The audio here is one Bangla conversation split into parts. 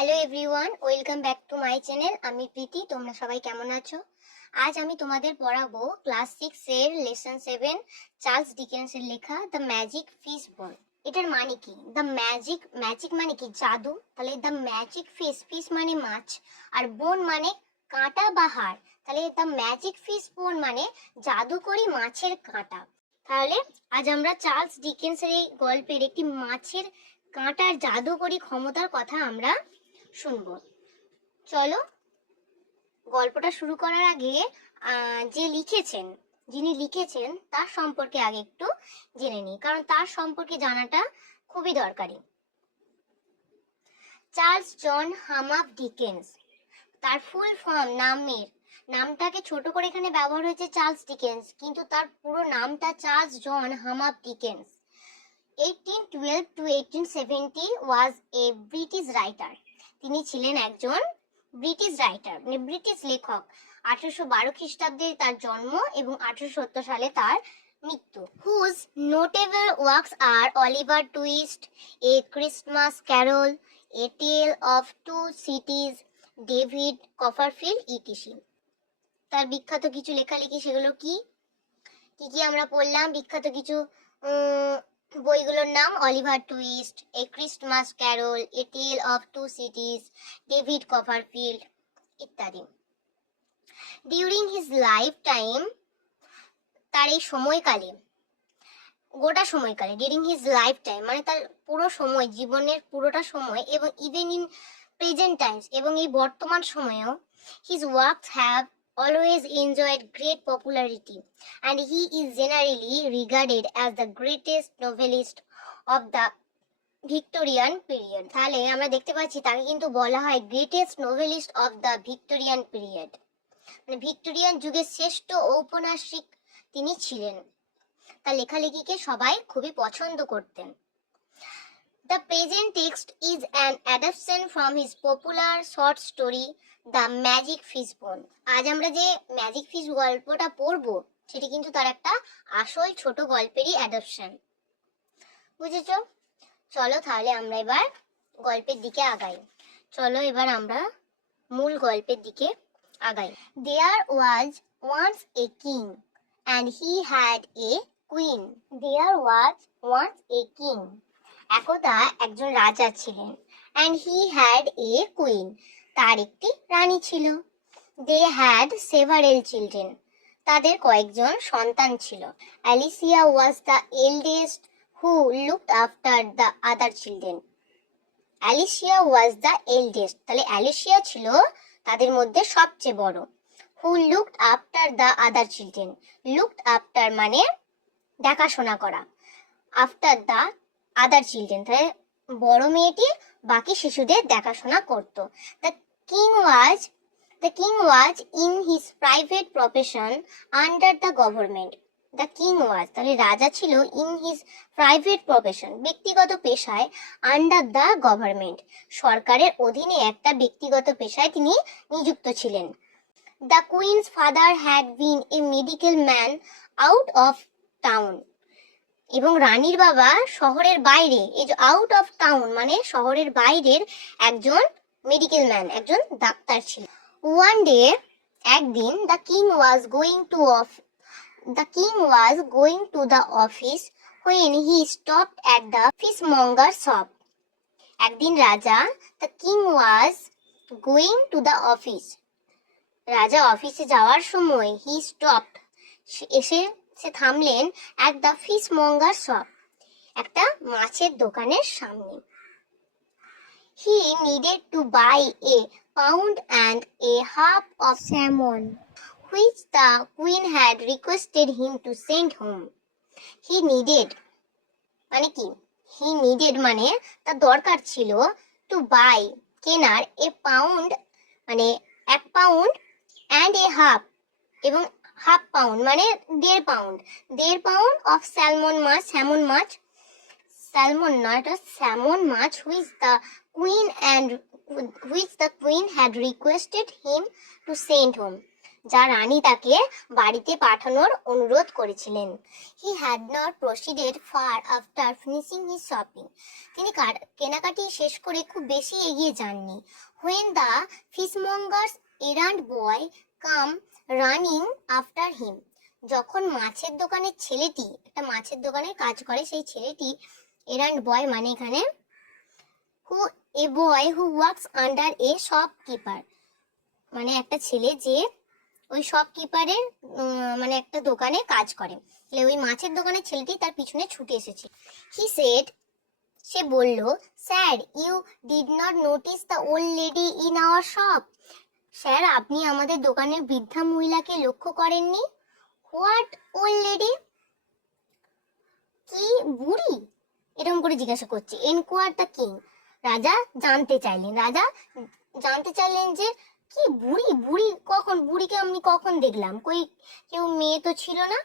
Hello everyone, welcome back to my channel. আমি প্রীতি। তোমরা সবাই কেমন আছো? আজ আমি তোমাদের পড়াবো ক্লাস 6 এর লেসন 7 চার্লস ডিকেন্সের লেখা দ্য ম্যাজিক ফিশ বোন। এটার মানে কি? দ্য ম্যাজিক মানে কি? জাদু। তাহলে দ্য ম্যাজিক ফিশ মানে মাছ, আর বোন মানে কাঁটা বা হাড়। তাহলে দ্য ম্যাজিক ফিশ বোন মানে জাদুকরি মাছের কাঁটা। তাহলে আজ আমরা চার্লস ডিকেন্সের এই গল্পের একটি মাছের কাঁটার জাদুকরি ক্ষমতার কথা আমরা শুনবো। চলো, গল্পটা শুরু করার আগে যিনি লিখেছেন তার সম্পর্কে আগে একটু জেনে নিই, কারণ তার সম্পর্কে জানাটা খুবই দরকারি। চার্লস জন হামাফ ডিকেন্স, তার ফুল ফর্ম নামটাকে ছোট করে এখানে ব্যবহার হয়েছে চার্লস ডিকেন্স, কিন্তু তার পুরো নামটা Charles John হামাফ Dickens. 1812 to 1870 was a British writer. তিনি ছিলেন একজন ব্রিটিশ রাইটার, মানে ব্রিটিশ লেখক। 1812 খ্রিস্টাব্দে তার জন্ম এবং 1870 সালে তার মৃত্যু। Whose notable works are Oliver Twist, a Christmas Carol, a Tale of Two Cities, David Copperfield etc. তার বিখ্যাত কিছু লেখালেখি, সেগুলো কি কি আমরা পড়লাম? বিখ্যাত কিছু বইগুলোর নাম: Oliver Twist, a Christmas Carol, a Tale of Two Cities, David Copperfield ইত্যাদি। ডিউরিং হিজ লাইফ টাইম, তার এই সময়কালে, গোটা সময়কালে, ডিউরিং হিজ লাইফ টাইম মানে তার পুরো সময়, জীবনের পুরোটা সময়, এবং ইভেন ইন প্রেজেন্ট টাইমস, এবং এই বর্তমান সময়েও, his works have always enjoyed great popularity and he is generally regarded as the greatest novelist of the Victorian period. তাহলে আমরা দেখতে পাচ্ছি তাকে কিন্তু বলা হয় greatest novelist of the Victorian period, মানে ভিক্টোরিয়ান যুগের শ্রেষ্ঠ ঔপন্যাসিক তিনি ছিলেন। তার লেখালেখিকে সবাই খুবই পছন্দ করতেন। The present text is an adaptation from his popular short story the magic fish বোন। আজ আমরা যে ম্যাজিক ফিশ গল্পটা পড়বো সেটি কিন্তু তার একটা আসল ছোট গল্পেরই অ্যাডাপশন। বুঝেছো? চলো তাহলে আমরা এবার গল্পের দিকে আগাই। চলো এবার আমরা মূল গল্পের দিকে আগাই। There was once a king and he had a queen. There was once a king. একদা একজন রাজা ছিলেন। And he had a queen. তার একটি রানী ছিল। They had several children. তাদের কয়েকজন সন্তান ছিল। Alicia was the eldest who looked after the other children. Alicia was the eldest. তাহলে অ্যালিসিয়া ছিল তাদের মধ্যে সবচেয়ে বড়। Who looked after the other children. Looked after মানে দেখাশোনা করা। After the other children, তাহলে বড় মেয়েটি বাকি শিশুদের দেখাশোনা করত। The king was in his private profession under the government. The king was, তাহলে রাজা ছিল in his private profession, ব্যক্তিগত পেশায়, under the government, সরকারের অধীনে একটা ব্যক্তিগত পেশায় তিনি নিযুক্ত ছিলেন। The queen's father had been a medical man out of town. এবং রানীর বাবা শহরের বাইরে, এই যে আউট অফ টাউন মানে শহরের বাইরের একজন মেডিকেল ম্যান, একজন ডাক্তার ছিল। One day, একদিন, the king was going to the office when he stopped at the fishmonger shop. একদিন রাজা, the king was going to the office, রাজা অফিসে যাওয়ার সময়, he stopped, say থামলেন, at the fishmonger shop, একটা মাছের দোকানের সামনে। He needed to buy a pound and a half of salmon, which the queen had requested him to send home. He needed মানে কি? He needed মানে তার দরকার ছিল, to buy কেনার, a pound মানে 1 পাউন্ড, and a half এবং হাফ পাউন্ড মানে 1.5 পাউন্ড, 1.5 পাউন্ড অফ স্যালমন মাছ, স্যামন মাছ, স্যালমন নয়, এটা স্যামন মাছ, which the queen had requested him to send home. যা রানী তাকে বাড়িতে পাঠানোর অনুরোধ করেছিলেন। He had not proceeded far after finishing his shopping. তিনি কেনাকাটি শেষ করে খুব বেশি এগিয়ে যাননি। When the fishmonger's errand boy came running after him. যখন মাছের দোকানের ছেলেটি, একটা মাছের দোকানে কাজ করে সেই ছেলেটি, এরান্ড বয় মানে এখানে who a boy who works under a shopkeeper, মানে একটা ছেলে যে ওই শপকিপারের মানে একটা দোকানে কাজ করে। তাহলে ওই মাছের দোকানের ছেলেটি তার পিছনে ছুটে এসেছে। হি সেড, সে বলল, sir you did not notice the old lady in our shop. Sir, আপনি আমাদের দোকানের বৃদ্ধা মহিলাকে লক্ষ্য করেননি? What old lady? কি বুড়ি? এরকম করে জিজ্ঞাসা করছে। এনকোয়ার দ্য কিং, রাজা জানতে চাইলেন যে কি বুড়ি? বুড়ি কখন? বুড়িকে আমি কখন দেখলাম? কেউ মেয়ে তো ছিল না।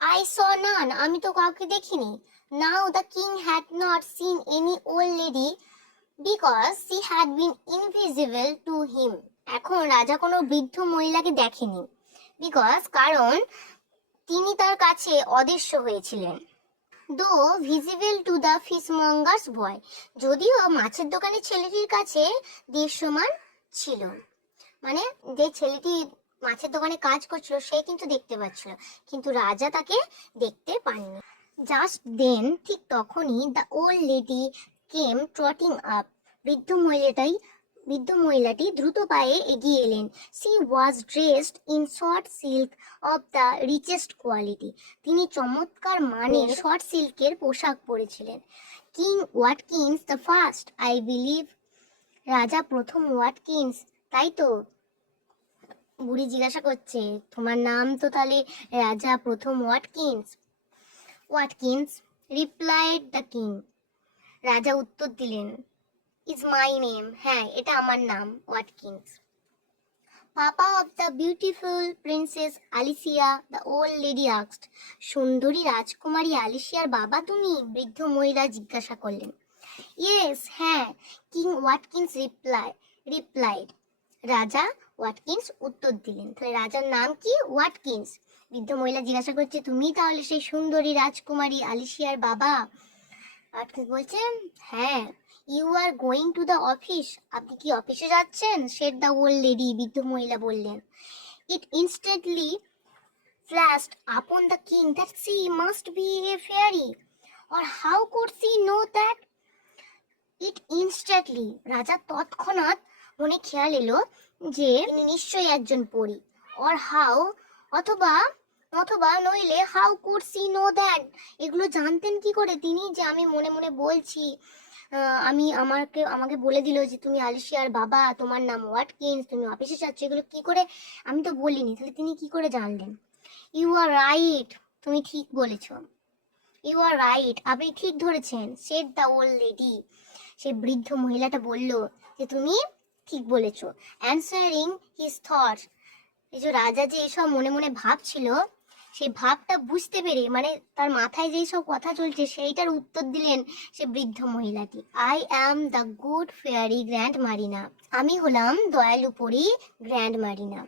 আই স নান, আমি তো কাউকে দেখিনি। Now the king had not seen any old lady because she had been invisible to him. এখন রাজা কোনো বৃদ্ধ মহিলাকে দেখেনি, কারণ তিনি তার কাছে অদৃশ্য হয়েছিলেন। দো ভিজিবল টু দ্য ফিশমঙ্গার্স বয়, যদিও মাছের দোকানের ছেলেটির কাছে দৃশ্যমান ছিল। মানে যে ছেলেটি মাছের দোকানে কাজ করছিল সে কিন্তু দেখতে পাচ্ছিল, কিন্তু রাজা তাকে দেখতে পাননি। জাস্ট দেন, ঠিক তখনই, the old lady came trotting up. বৃদ্ধ মহিলাটি দ্রুত পায়ে এগিয়ে এলেন। She was dressed in short silk of the richest quality. তিনি চমৎকার মানের শর্ট সিল্কের পোশাক পরেছিলেন। King Watkins the first, I believe. রাজা প্রথম ওয়াটকিন্স, তাই তো? বুড়ি জিজ্ঞাসা করছে, তোমার নাম তো তাহলে রাজা প্রথম Watkins? Watkins, replied the king. রাজা উত্তর দিলেন, ইজ মাই নেম, হ্যাঁ এটা আমার নাম, Watkins. Papa of the beautiful princess আলিসিয়া, the old lady asked. সুন্দরী রাজকুমারী আলিসিয়ার বাবা তুমি? বৃদ্ধ মহিলা জিজ্ঞাসা করলেন। ইয়েস, হ্যাঁ, কিং ওয়াটকিন্স রিপ্লাইড। রাজা ওয়াটকিন্স উত্তর দিলেন। তাহলে রাজার নাম কি? ওয়াটকিন্স। বৃদ্ধ মহিলা জিজ্ঞাসা করছে, তুমি তাহলে সেই সুন্দরী রাজকুমারী আলিসিয়ার বাবা? ওয়াটকিন্স বলছেন, হ্যাঁ। You are going to the office, আপনি কি অফিসে যাচ্ছেন? সেড দ্য ওল্ড লেডি, বৃদ্ধ মহিলা বললেন। ইট instantly flashed upon the king that she must be a fairy, or how could she know that? It instantly, রাজা তৎক্ষণাৎ মনে খেয়াল এলো যে তিনি নিশ্চয়ই একজন পরী। or how, অথবা অথবা নইলে how could she know that, এগুলো জানতেন কি করে তিনি যে আমি মনে মনে বলছি? আমাকে বলে দিল যে তুমি আলিসিয়ার বাবা, তোমার নাম ওয়াটকিন্স, তুমি অফিসে যাচ্ছ, এগুলো কি করে? আমি তো বলিনি, তাহলে তিনি কি করে জানলেন? ইউ আর রাইট, তুমি ঠিক বলেছ। ইউ আর রাইট, আপনি ঠিক ধরেছেন। সেড দ্য ওল্ড লেডি, সে বৃদ্ধ মহিলাটা বলল যে তুমি ঠিক বলেছ। অ্যান্সারিং হিজ থটস, এই যে রাজা যে এসব মনে মনে ভাবছিল সেই ভাবটা বুঝতে পেরে, মানে তার মাথায় যেই সব কথা চলছে সেইটার উত্তর দিলেন সে বৃদ্ধ মহিলাটি। I am the good fairy Grand Marina, আমি হলাম দয়ালু পরী গ্র্যান্ড মারিনা।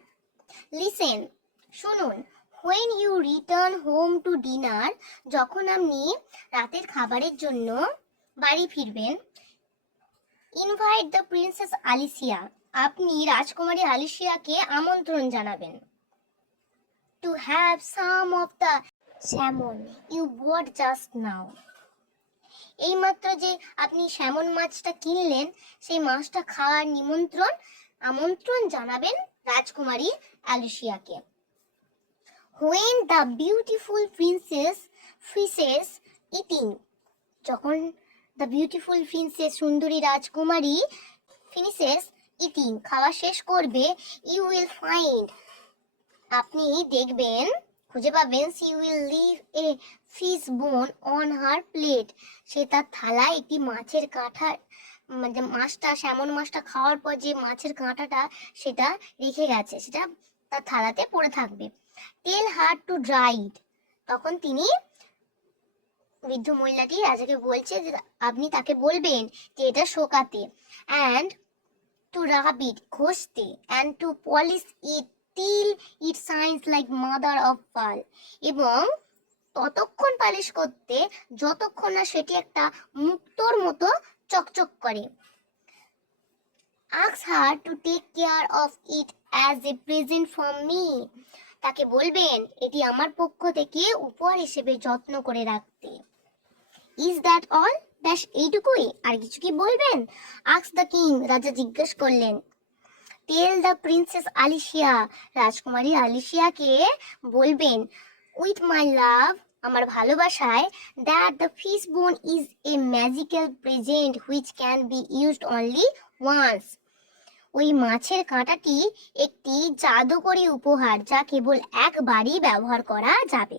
লিসেন, শুনুন। When you return home to dinner, যখন আপনি রাতের খাবারের জন্য বাড়ি ফিরবেন, ইনভাইট দ্য প্রিন্সেস আলিসিয়া, আপনি রাজকুমারী আলিসিয়াকে আমন্ত্রণ জানাবেন। To have some of the salmon you bought just now, এইমাত্র যে আপনি স্যামন মাছটা কিনলেন সেই মাছটা খাওয়ার আমন্ত্রণ জানাবেন রাজকুমারী আলিসিয়াকে। When the beautiful princess finishes eating, যখন the beautiful princess সুন্দরী রাজকুমারী finishes eating, খাওয়া শেষ করবে, you will find, আপনি দেখবেন, খুঁজে পাবেন, she will leave a fish bone on her plate, সে তার থালায় একটি মাছের কাঁটা, মানে স্যামন মাছটা খাওয়ার পর যে মাছের কাঁটাটা সেটা রেখে গেছে, সেটা তার থালাতে পড়ে থাকবে। টেল হার টু ড্রাই ইট, তখন তিনি, বৃদ্ধ মহিলাটি রাজাকে বলছে যে আপনি তাকে বলবেন যে এটা শোকাতে। অ্যান্ড to rub it, ঘষতে, and to polish it till it shines like mother of pearl, এবং ততক্ষণ পালিশ করতে যতক্ষণ না সেটি একটা মুক্তোর মতো চকচক করে। Ask her to take care of it as a present from me, তাকে বলবেন এটি আমার পক্ষ থেকে উপহার হিসেবে যত্ন করে রাখতে। Is that all? ব্যাস এইটুকুই, আর কিছু কি বলবেন? Ask the king, রাজা জিজ্ঞেস করলেন। Tell the princess Alicia, রাজকুমারী আলিশিয়াকে বলবেন, with my love, আমার ভালোবাসায়, that the fish bone is a magical present which can be used only once, ওই মাছের কাঁটাটি একটি জাদুকরী উপহার যা কেবল একবারই ব্যবহার করা যাবে।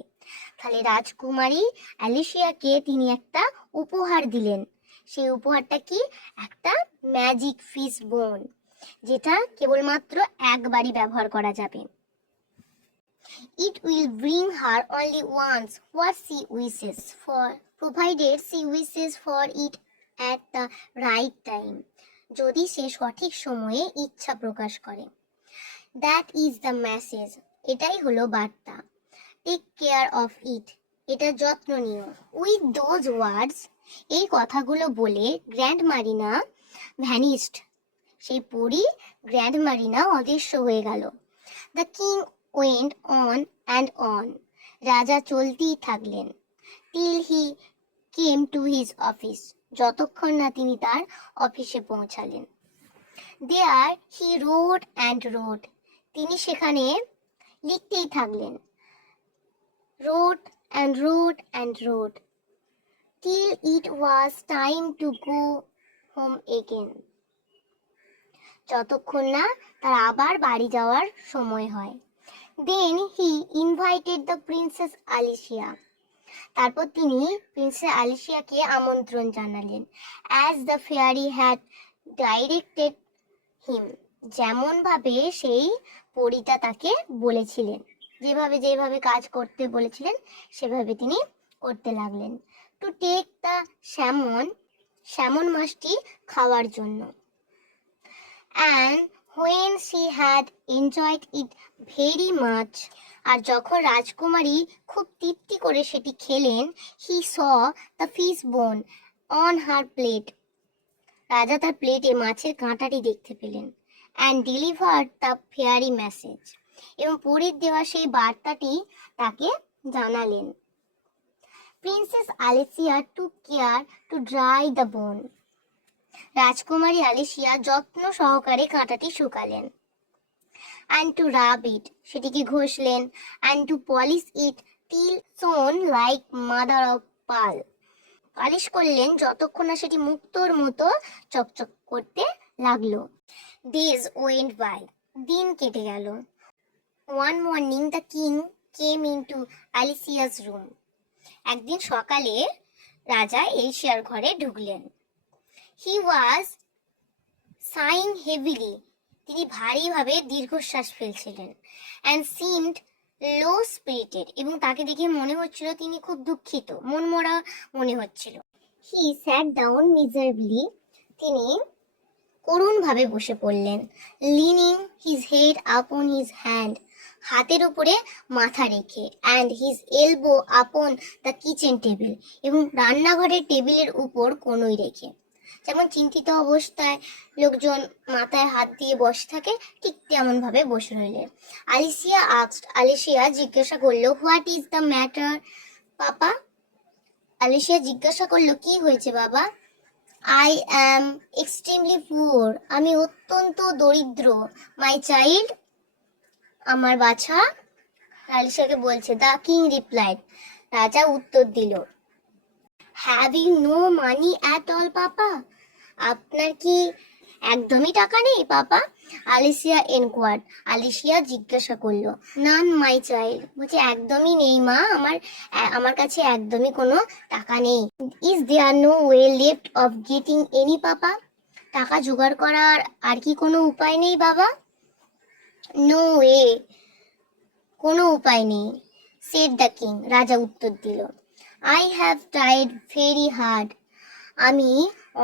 তাহলে রাজকুমারী অ্যালিসিয়াকে তিনি একটা উপহার দিলেন। সেই উপহারটা কি? একটা ম্যাজিক ফিশ বোন, যেটা কেবলমাত্র একবারই ব্যবহার করা যাবে। It will bring her only once what she wishes for, provided she wishes for it at the right time, যদি সে সঠিক সময়ে ইচ্ছা প্রকাশ করে। That is the message, এটাই হলো বার্তা। Take care of it, এটা যত্ন নিও। With those words, এই কথাগুলো বলে গ্র্যান্ড মারিনা ভ্যানিশড, সেই পরী গ্র্যান্ড মারিনা অদৃশ্য হয়ে গেল। The king went on and on, রাজা চলতেই থাকলেন। Till he came to his office, যতক্ষণ না তিনি তার অফিসে পৌঁছালেন। There he wrote and wrote, তিনি সেখানে লিখতেই থাকলেন। Wrote and wrote and wrote till it was time to go home again, যতক্ষণ না তার আবার বাড়ি যাওয়ার সময় হয়। Then he invited the princess Alicia, তারপর তিনি প্রিন্সেস আলিশিয়াকে আমন্ত্রণ জানালেন। As the fairy had directed him, যেমন ভাবে সেই পরীটা তাকে বলেছিলেন, যেভাবে যেভাবে কাজ করতে বলেছিলেন সেভাবে তিনি করতে লাগলেন। To take the salmon, salmon মাছটি খাওয়ার জন্য। And when she had enjoyed it very much, আর যখন রাজকুমারী খুব তৃপ্তি করে সেটি খেলেন, he saw the fish bone on her plate, রাজা তার প্লেটে মাছের কাঁটাটি দেখতে পেলেন। And delivered the fairy message, এবং পরীর দেওয়া সেই বার্তাটি তাকে জানালেন। Princess Alicia took care to dry the bone, রাজকুমারী আলিশিয়া যত্ন সহকারে কাঁটাটি শুকালেন। And to rub it, সেটিকে ঘষলেন। And to polish it till shone like mother of pearl, polish করলেন যতক্ষণ না সেটি মুক্তোর মতো চকচক করতে লাগলো। Days went by, দিন কেটে গেল। One morning the king came into Alicia's room, একদিন সকালে রাজা এলিশিয়ার ঘরে ঢুকলেন। He was sighing heavily, তিনি ভারীভাবে দীর্ঘশ্বাস ফেলছিলেন। And seemed low spirited, এবং তাকে দেখে মনে হচ্ছিল তিনি খুব দুঃখিত, মনমরা মনে হচ্ছিল। He sat down miserably, তিনি করুণভাবে বসে পড়লেন। Leaning his head upon his hand, হাতের উপরে মাথা রেখে। And his elbow upon the kitchen table, এবং রান্নাঘরের টেবিলের উপর কনুই রেখে। যেমন চিন্তিত অবস্থায় লোকজন মাথায় হাত দিয়ে বসে থাকে, ঠিক তেমন ভাবে বসে রইলেন। আলিশিয়া জিজ্ঞাসা করলো, হোয়াট ইজ দ্য ম্যাটার পাপা? আলিশিয়া জিজ্ঞাসা করলো, কি হয়েছে বাবা? আই অ্যাম এক্সট্রিমলি পুয়ার, আমি অত্যন্ত দরিদ্র। মাই চাইল্ড, আমার বাছা। আলিশিয়াকে বলছে। দ্য কিং রিপ্লাইড, রাজা উত্তর দিল। Have you no money at all papa? আপনার কি একদমই টাকা নেই পাপা? আলিশিয়া এনকোয়ার্ড, আলিশিয়া জিজ্ঞাসা করলো। নান মাই চাইল্ড, বলছে একদমই নেই মা, আমার কাছে একদমই কোনো টাকা নেই। Is there no way left of getting any papa? টাকা জোগাড় করার আর কি কোনো উপায় নেই বাবা? নো ওয়ে, কোনো উপায় নেই। সেড দ্য কিং, রাজা উত্তর দিল। I have tried very hard, আমি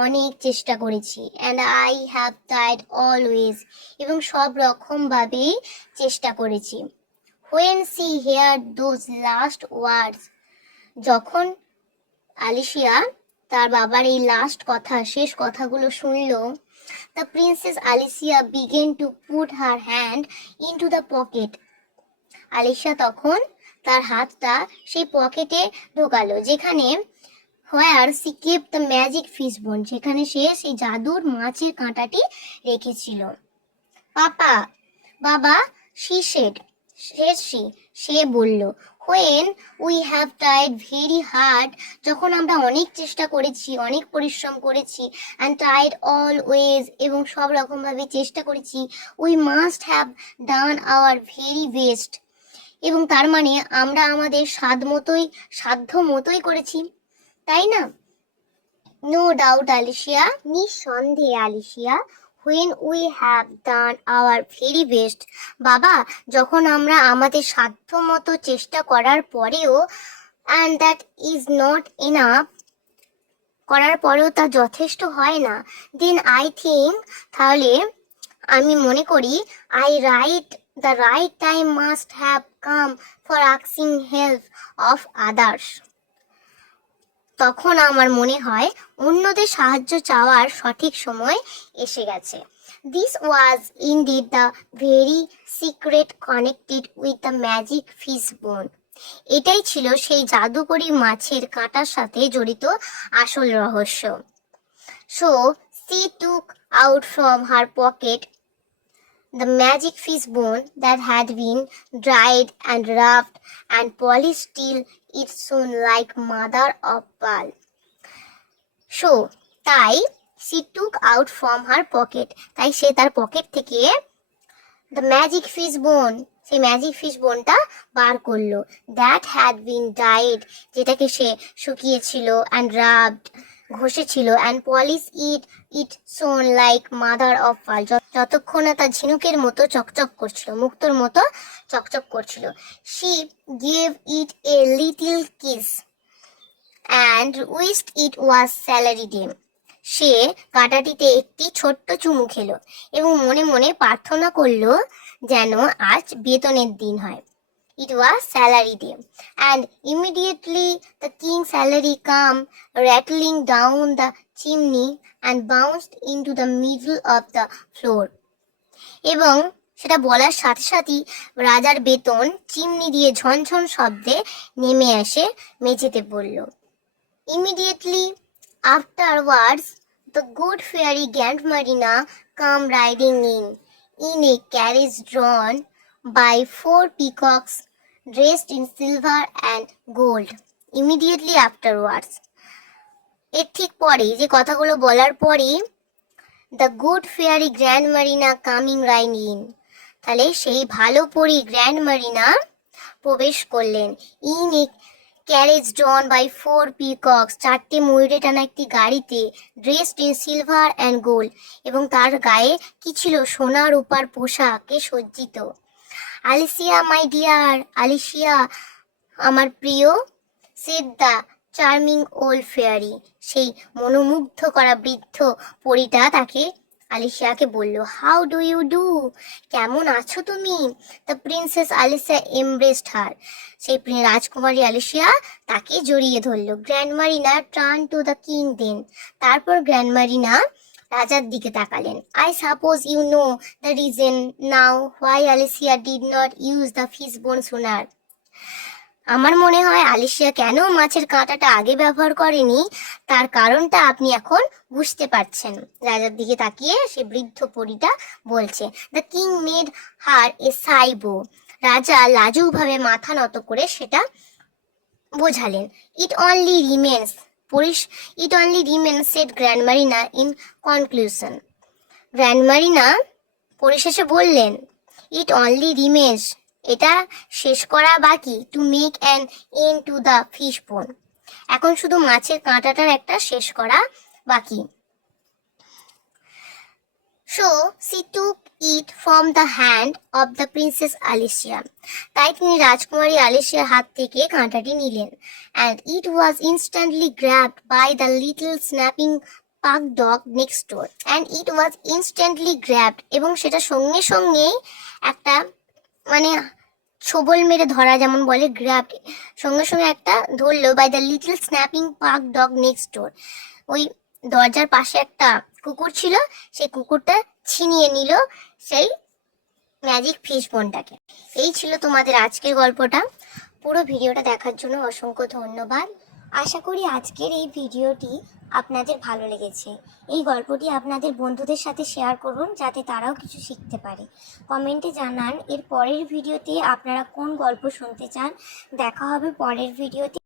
অনেক চেষ্টা করেছি, and I have tried always, এবং সব রকমভাবেই চেষ্টা করেছি। When she hear those last words, যখন আলিশিয়া তার বাবার এই লাস্ট কথা, শেষ কথাগুলো শুনল, the princess Alicia began to put her hand into the pocket. Alicia তখন তার হাতটা সেই পকেটে ঢোকালো, যেখানে where she kept the magic fish bone, যেখানে সে সেই জাদুর মাছের কাঁটাটি রেখেছিল। পাপা, বাবা, শি সেড, সে বলল, when we have tried very hard, যখন আমরা অনেক চেষ্টা করেছি, অনেক পরিশ্রম করেছি, অ্যান্ড ট্রাইড অলওয়েজ, এবং সব রকমভাবে চেষ্টা করেছি, we must have done our very best, এবং তার মানে আমরা আমাদের সাধ্য মতোই করেছি, তাই না? নো ডাউট আলিশিয়া, নিঃসন্দেহে আলিশিয়া। when we have done our very best, বাবা, যখন আমরা আমাদের সাধ্য মতো চেষ্টা করার পরেও, and that is not enough, করার পরেও তা যথেষ্ট হয় না, then I think, তাহলে আমি মনে করি, the right time must have come for asking help of others, তখন আমার মনে হয় অন্যদের সাহায্য চাওয়ার সঠিক সময় এসে গেছে। This was indeed the very secret connected with the magic fish bone, এটাই ছিল সেই জাদুকরী মাছের কাঁটার সাথে জড়িত আসল রহস্য। So she took out from her pocket the magic fish bone that had been dried and rubbed and polished till it shone like mother of pearl. So, তাই she took out from her pocket, তাই সে তার পকেট থেকে the magic fish bone, সেই ম্যাজিক ফিশ বোনটা বার করলো, that had been dyed, যেটাকে সে শুকিয়েছিল, and rubbed, ঘষেছিল, and polished it shone like mother of pearl, যতক্ষণ না তা ঝিনুকের মতো চকচক করছিল, মুক্তোর মতো চকচক করছিল। She gave it a little kiss and wished it was salary day, সে কাঁটাটিতে একটি ছোট্ট চুমু খেলো এবং মনে মনে প্রার্থনা করলো যেন আজ বেতনের দিন হয়। It was salary day, and immediately the king's salary came rattling down the chimney and bounced into the middle of the floor, এবং সেটা বলার সাথে সাথেই রাজার বেতন চিমনি দিয়ে ঝনঝন শব্দে নেমে আসে মেঝেতে পড়ল। Immediately afterwards, the good fairy Grandmarina came riding in a carriage drawn by 4 peacocks dressed in silver and gold. Immediately afterwards, এর ঠিক পরে, যে কথাগুলো বলার পরে, the good fairy Grandmarina coming riding in, তাহলে সেই ভালো পরী গ্র্যান্ডমারিনা প্রবেশ করলেন, in a carriage drawn by 4 peacocks, 4টে ময়ূরে টানা একটি গাড়িতে, dressed in silver and gold, এবং তার গায়ে কি ছিল? সোনা রূপার পোশাকে সজ্জিত। আলিসিয়া মাই ডিয়ার, আলিশিয়া আমার প্রিয়, said the charming old fairy, সেই মনোমুগ্ধ করা বৃদ্ধ পরীটা তাকে, আলিশিয়াকে বলল, হাউ ডু ইউ ডু, কেমন আছো তুমি? The princess Alicia embraced her, সেই রাজকুমারী আলিশিয়া তাকে জড়িয়ে ধরল। Grandmarina turn to the king then, তারপর গ্র্যান্ডমারিনা রাজার দিকে তাকালেন। I suppose you know the reason now why Alicia did not use the fish bone sooner, আমার মনে হয় আলিশিয়া কেন মাছের কাঁটাটা আগে ব্যবহার করেনি, তার কারণটা আপনি এখন বুঝতে পারছেন। রাজার দিকে তাকিয়ে সে বৃদ্ধ পরীটা বলছে। The king made her a shy bow, রাজা লাজুকভাবে মাথা নত করে সেটা বোঝালেন। It only remains said Grandmarina in conclusion, Grandmarina পরিশেষে বললেন, ইট অনলি রিমেন্স, এটা শেষ করা বাকি, to make an end to the fish bone, এখন শুধু মাছের কাঁটাটার একটা শেষ করা বাকি। So she took it from the hand of the princess Alicia, তাই তিনি রাজকুমারী আলিশিয়ার হাত থেকে কাঁটাটি নিলেন, and it was instantly grabbed by the little snapping পাক dog next door and it was instantly grabbed, এবং সেটা সঙ্গে সঙ্গেই একটা মানে ছোবল মেরে ধরা যেমন বলে, গ্র্যাব সঙ্গে সঙ্গে একটা ধরলো বাই দ্য লিটল স্ন্যাপিং পাক ডগ নেক্সট ডোর। ওই দরজার পাশে একটা কুকুর ছিল, সেই কুকুরটা ছিনিয়ে নিল সেই ম্যাজিক ফিশ বোনটাকে। এই ছিল তোমাদের আজকের গল্পটা। পুরো ভিডিওটা দেখার জন্য অসংখ্য ধন্যবাদ। আশা করি আজকের এই ভিডিওটি আপনাদের ভালো লেগেছে। এই গল্পটি আপনাদের বন্ধুদের সাথে শেয়ার করুন যাতে তারাও কিছু শিখতে পারে। কমেন্টে জানান এর পরের ভিডিওতে আপনারা কোন গল্প শুনতে চান। দেখা হবে পরের ভিডিওতে।